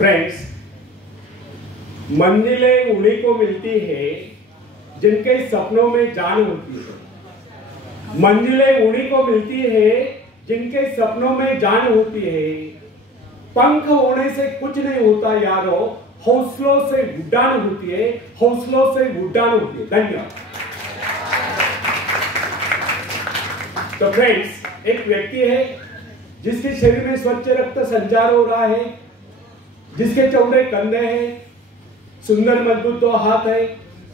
Friends, मंजिलें उन्हीं को मिलती है जिनके सपनों में जान होती है। मंजिलें उन्हीं को मिलती है जिनके सपनों में जान होती है। पंख होने से कुछ नहीं होता यारो, हौसलों से उड़ान होती है, हौसलों से उड़ान होती है। धन्यवाद। तो फ्रेंड्स, एक व्यक्ति है जिसके शरीर में स्वच्छ रक्त संचार हो रहा है, जिसके चौड़े कंधे हैं, सुंदर मजबूत दो हाथ है,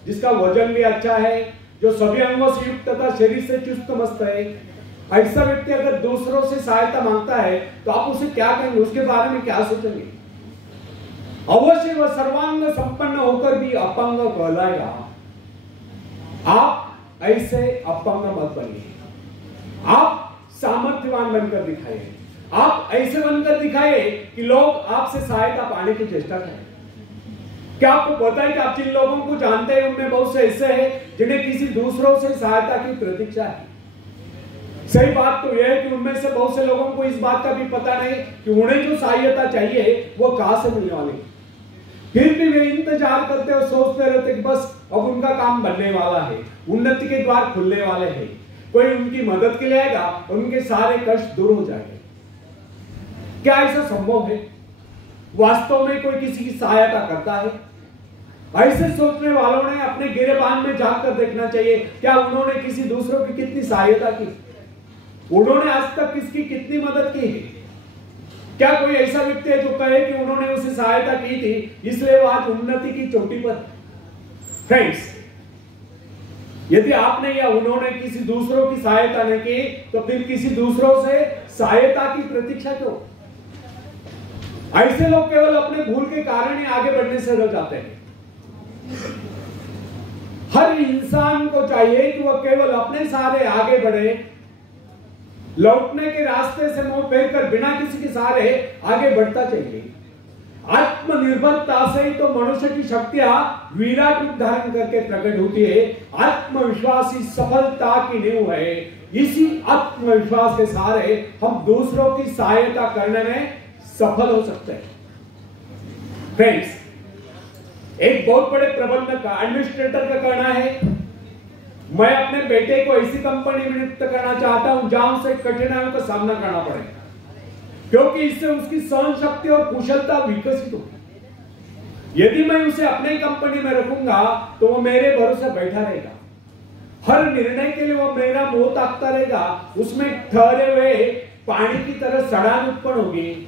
जिसका वजन भी अच्छा है, जो सभी अंगों से युक्त तथा शरीर से चुस्त मस्त है। ऐसा व्यक्ति अगर दूसरों से सहायता मांगता है तो आप उसे क्या कहेंगे, उसके बारे में क्या सोचेंगे? अवश्य वह सर्वांग संपन्न होकर भी अपंग कहलाएगा। आप ऐसे अपंग मत बनिए, आप सामर्थ्यवान बनकर दिखाइए। आप ऐसे बनकर दिखाइए कि लोग आपसे सहायता पाने की चेष्टा करें। क्या आपको पता है कि आप जिन लोगों को जानते हैं उनमें बहुत से ऐसे हैं जिन्हें किसी दूसरों से सहायता की प्रतीक्षा है। सही बात तो यह है कि उनमें से बहुत से लोगों को इस बात का भी पता नहीं कि उन्हें जो सहायता चाहिए वो कहां से मिलने वाली। फिर भी वे इंतजार करते और सोचते रहते कि बस अब उनका काम बनने वाला है, उन्नति के द्वार खुलने वाले हैं, कोई उनकी मदद के लिए आएगा और उनके सारे कष्ट दूर हो जाएंगे। क्या ऐसा संभव है? वास्तव में कोई किसी की सहायता करता है? ऐसे सोचने वालों ने अपने गिरेबान में जाकर देखना चाहिए, क्या उन्होंने किसी दूसरों की कितनी सहायता की, उन्होंने आज तक किसकी कितनी मदद की है? क्या कोई ऐसा व्यक्ति है जो कहे कि उन्होंने उसे सहायता की थी इसलिए वो आज उन्नति की चोटी पर? फ्रेंड्स, यदि आपने या उन्होंने किसी दूसरों की सहायता नहीं की तो फिर किसी दूसरों से सहायता की प्रतीक्षा क्यों? ऐसे लोग केवल अपने भूल के कारण ही आगे बढ़ने से रह जाते हैं। हर इंसान को चाहिए कि वह केवल अपने सहारे आगे बढ़े, लौटने के रास्ते से मुंह फेर कर बिना किसी के सहारे आगे बढ़ता चाहिए। आत्मनिर्भरता से ही तो मनुष्य की शक्तियां विराट रूप धारण करके प्रकट होती है। आत्मविश्वास ही सफलता की नींव है। इसी आत्मविश्वास के सहारे हम दूसरों की सहायता करने में सफल हो सकते हैं। फ्रेंड्स, एक बहुत बड़े प्रबंधक का, एडमिनिस्ट्रेटर का कहना है, मैं अपने बेटे को ऐसी कंपनी में नियुक्त करना चाहता हूं जहां उसे कठिनाइयों का सामना करना पड़े, क्योंकि इससे उसकी सहन शक्ति और कुशलता विकसित होगी। यदि मैं उसे अपने कंपनी में रखूंगा तो वो मेरे भरोसे बैठा रहेगा, हर निर्णय के लिए वो मेरा मुंह ताकता रहेगा, उसमें ठहरे हुए पानी की तरह सड़ान उत्पन्न होगी।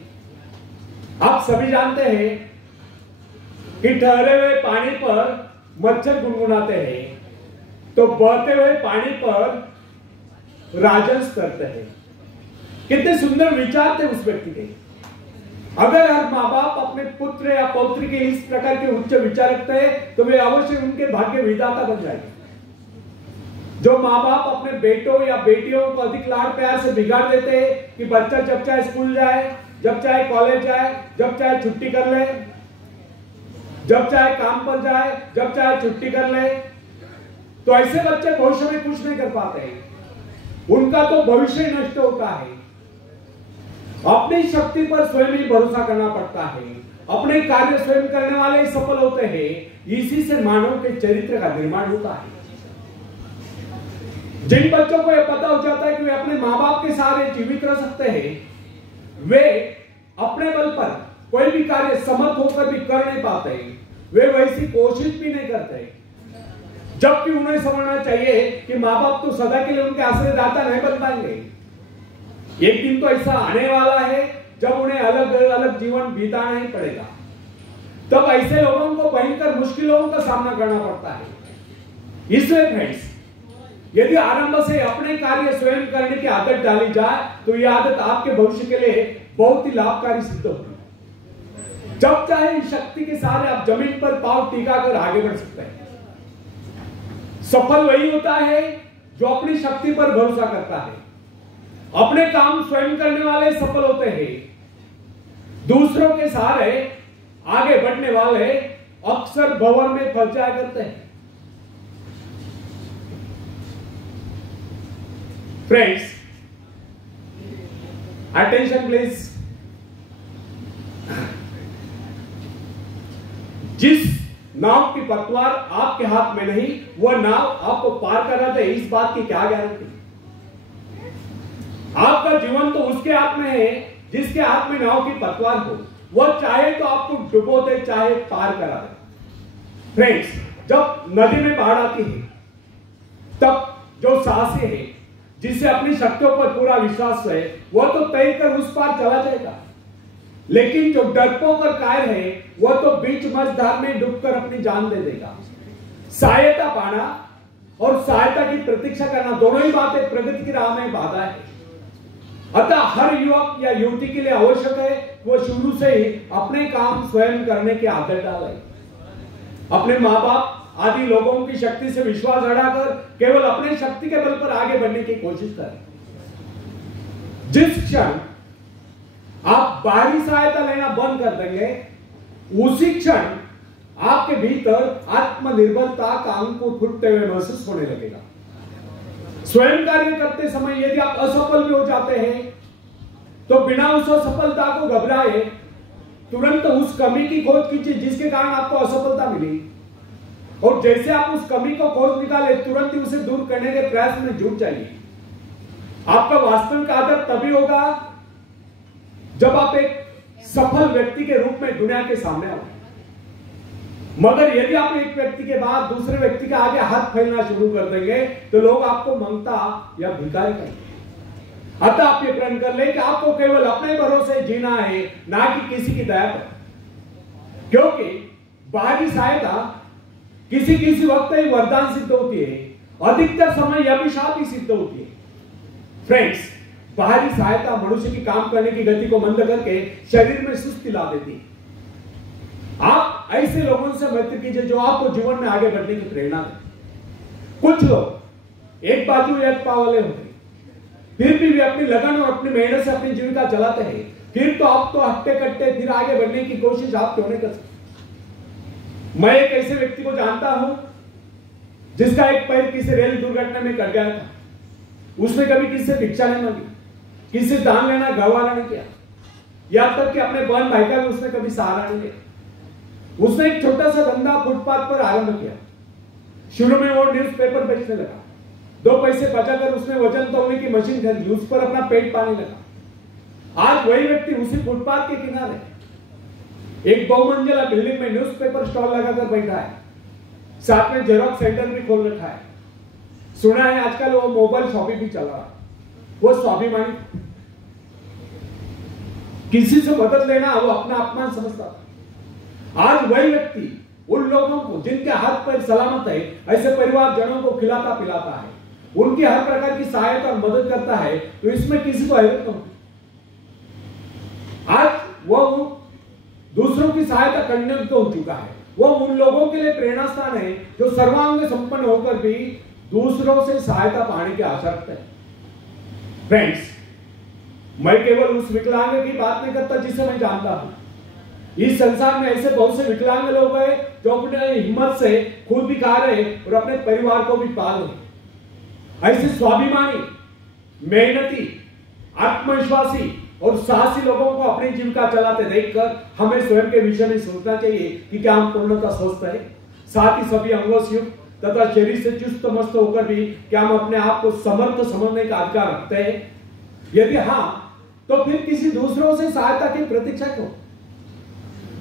आप सभी जानते हैं कि ठहरे हुए पानी पर मच्छर गुनगुनाते हैं तो बहते हुए पानी पर राजस करते हैं। कितने सुंदर विचार थे उस व्यक्ति के। अगर हर माँ बाप अपने पुत्र या पौत्री के इस प्रकार के उच्च विचार रखते हैं तो वे अवश्य उनके भाग्य विधाता बन जाएंगे। जो माँ बाप अपने बेटों या बेटियों को अधिक लाड़ प्यार से बिगाड़ देते हैं कि बच्चा जब चाहे स्कूल जाए, जब चाहे कॉलेज जाए, जब चाहे छुट्टी कर ले, जब चाहे काम पर जाए, जब चाहे छुट्टी कर ले, तो ऐसे बच्चे भविष्य में कुछ नहीं कर पाते हैं। उनका तो भविष्य ही नष्ट होता है। अपनी शक्ति पर स्वयं ही भरोसा करना पड़ता है। अपने कार्य स्वयं करने वाले ही सफल होते हैं। इसी से मानव के चरित्र का निर्माण होता है। जिन बच्चों को यह पता हो जाता है कि वे अपने माँ बाप के सहारे जीवित रह सकते हैं, वे अपने बल पर कोई भी कार्य समर्थ होकर भी कर नहीं पाते, वे वैसी कोशिश भी नहीं करते। जबकि उन्हें समझना चाहिए कि माँ बाप तो सदा के लिए उनके आश्रयदाता नहीं बन पाएंगे। एक दिन तो ऐसा आने वाला है जब उन्हें अलग अलग जीवन बिताना ही पड़ेगा। तब ऐसे लोगों को भयंकर मुश्किलों का सामना करना पड़ता है। इसलिए फ्रेंड्स, यदि आरंभ से अपने कार्य स्वयं करने की आदत डाली जाए तो यह आदत आपके भविष्य के लिए बहुत ही लाभकारी सिद्ध होगी। जब चाहे इस शक्ति के सहारे आप जमीन पर पांव टिका कर आगे बढ़ सकते हैं। सफल वही होता है जो अपनी शक्ति पर भरोसा करता है। अपने काम स्वयं करने वाले सफल होते हैं। दूसरों के सहारे आगे बढ़ने वाले अक्सर भंवर में फंस जाया करते हैं। Friends, attention please. नाव की पतवार आपके हाथ में नहीं, वह नाव आपको पार करा दे, इस बात की क्या गारंटी? आपका जीवन तो उसके हाथ में है जिसके हाथ में नाव की पतवार हो। वह चाहे तो आपको डुबो दे, चाहे पार करा दे। फ्रेंड्स, जब नदी में बाढ़ आती है तब जो साहसी है, जिसे अपनी शक्तियों पर पूरा विश्वास है, वह तो तैरकर उस पार चला जाएगा। लेकिन जो डरपोक और कायर है, वह तो बीच मझधार में डूबकर अपनी जान दे देगा। सहायता पाना और सहायता की प्रतीक्षा करना, दोनों ही बातें प्रगति की राह में बाधा है। अतः हर युवक या युवती के लिए आवश्यक है वो शुरू से ही अपने काम स्वयं करने की आदत डाले। अपने माँ बाप आदि लोगों की शक्ति से विश्वास हटाकर केवल अपने शक्ति के बल पर आगे बढ़ने की कोशिश करें। जिस क्षण आप बाहरी सहायता लेना बंद कर देंगे, उसी क्षण आपके भीतर आत्मनिर्भरता का अंकुर फूटते हुए महसूस होने लगेगा। स्वयं कार्य करते समय यदि आप असफल भी हो जाते हैं तो बिना उस असफलता को घबराए तुरंत उस कमी की खोज कीजिए जिसके कारण आपको असफलता मिली, और जैसे आप उस कमी को खोज निकाले तुरंत ही उसे दूर करने के प्रयास में जुट जाइए। आपका वास्तविक आदर तभी होगा जब आप एक सफल व्यक्ति के रूप में दुनिया के सामने आओ। मगर यदि आप एक व्यक्ति के बाद दूसरे व्यक्ति के आगे हाथ फैलना शुरू कर देंगे तो लोग आपको मंगता या भिखारी कहेंगे। अतः आप ये प्रण कर लें कि आपको केवल अपने भरोसे जीना है, ना कि किसी की दया पर, क्योंकि बाहरी सहायता किसी वक्त ही वरदान सिद्ध होती है, अधिकतर समय यह अभिशाप ही सिद्ध होती है। फ्रेंड्स, बाहरी सहायता मनुष्य की काम करने की गति को मंद करके शरीर में सुस्ती ला देती है। आप ऐसे लोगों से मित्र कीजिए जो आपको जीवन में आगे बढ़ने की प्रेरणा दें। कुछ लोग एक बाजू एक पाव वाले होते हैं, फिर भी वे अपनी लगन और अपनी मेहनत से अपनी जीविका चलाते हैं, फिर तो आप तो हट्टे कट्टे फिर आगे बढ़ने की कोशिश आप क्यों नहीं कर सकते? मैं एक ऐसे व्यक्ति को जानता हूं जिसका एक पैर किसी रेल दुर्घटना में कट गया था। उसने कभी किसी से भिक्षा नहीं मांगी, किसी से दान लेना गवारा नहीं किया, यहां तक कि अपने बहन भाई का भी उसने कभी सहारा नहीं लिया। उसने एक छोटा सा धंधा फुटपाथ पर आरंभ किया। शुरू में वो न्यूज़पेपर बेचने लगा, 2 पैसे बचाकर उसने वजन तौलने की मशीन खरीदी, उस पर अपना पेट पाने लगा। आज वही व्यक्ति उसी फुटपाथ के किनारे एक बहुमंजिला बिल्डिंग में न्यूज़पेपर स्टॉल लगाकर बैठा है, साथ में जेरॉक्स सेंटर भी खोल रखा है। सुना है आजकल वो मोबाइल शॉपिंग भी चल रहा है। वो स्वाभिमानी, किसी से मदद लेना वो अपना अपमान समझता था। आज वही व्यक्ति उन लोगों को जिनके हाथ पैर सलामत है, ऐसे परिवारजनों को खिलाता पिलाता है, उनकी हर प्रकार की सहायता और मदद करता है, तो इसमें किसी को हैरत नहीं। आज वो दूसरों की सहायता करने को हो चुका है। वो उन लोगों के लिए प्रेरणा स्थान है जो सर्वांग संपन्न होकर भी दूसरों से सहायता पाने की आशा रखते हैं। फ्रेंड्स, मैं केवल उस विकलांग की बात नहीं करता जिसे मैं जानता हूं। इस संसार में ऐसे बहुत से विकलांग लोग हैं जो अपने हिम्मत से खुद भी खा रहे और अपने परिवार को भी पाल रहे। ऐसे स्वाभिमानी, मेहनती, आत्मविश्वासी और साहसी लोगों को अपनी जीविका चलाते देखकर हमें स्वयं के विषय में सोचना चाहिए कि क्या हम पूर्णतः स्वस्थ है, साथ ही सभी अंगों से युक्त तथा शरीर से चुस्त मस्त होकर भी क्या हम अपने आप को समर्थ समझने का अधिकार रखते हैं? यदि हाँ, तो फिर किसी दूसरों से सहायता की प्रतीक्षा क्यों?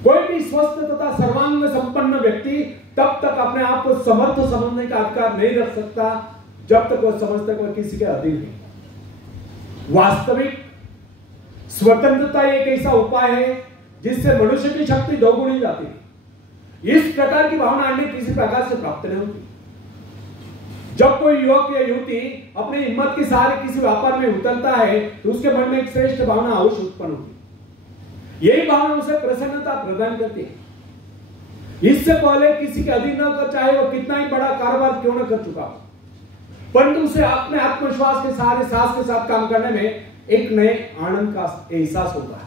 कोई भी स्वस्थ तथा सर्वांग संपन्न व्यक्ति तब तक अपने आप को समर्थ समझने का अधिकार नहीं रख सकता जब तक वह समझता है वह किसी के अधीन है। वास्तविक स्वतंत्रता एक ऐसा उपाय है जिससे मनुष्य की शक्ति दोगुनी जाती है। इस प्रकार की भावना अन्य किसी प्रकार से प्राप्त नहीं होती। जब कोई युवक या युवती अपनी हिम्मत के सहारे किसी व्यापार में उतरता है तो उसके मन में एक श्रेष्ठ भावना अवश्य उत्पन्न होती है। यही भावना उसे प्रसन्नता प्रदान करती है। इससे पहले किसी के अधीन न कर, चाहे वो कितना ही बड़ा कारोबार क्यों न कर चुका हो, परंतु उसे अपने आत्मविश्वास के सहारे साहस के साथ काम करने में एक नए आनंद का एहसास होता है।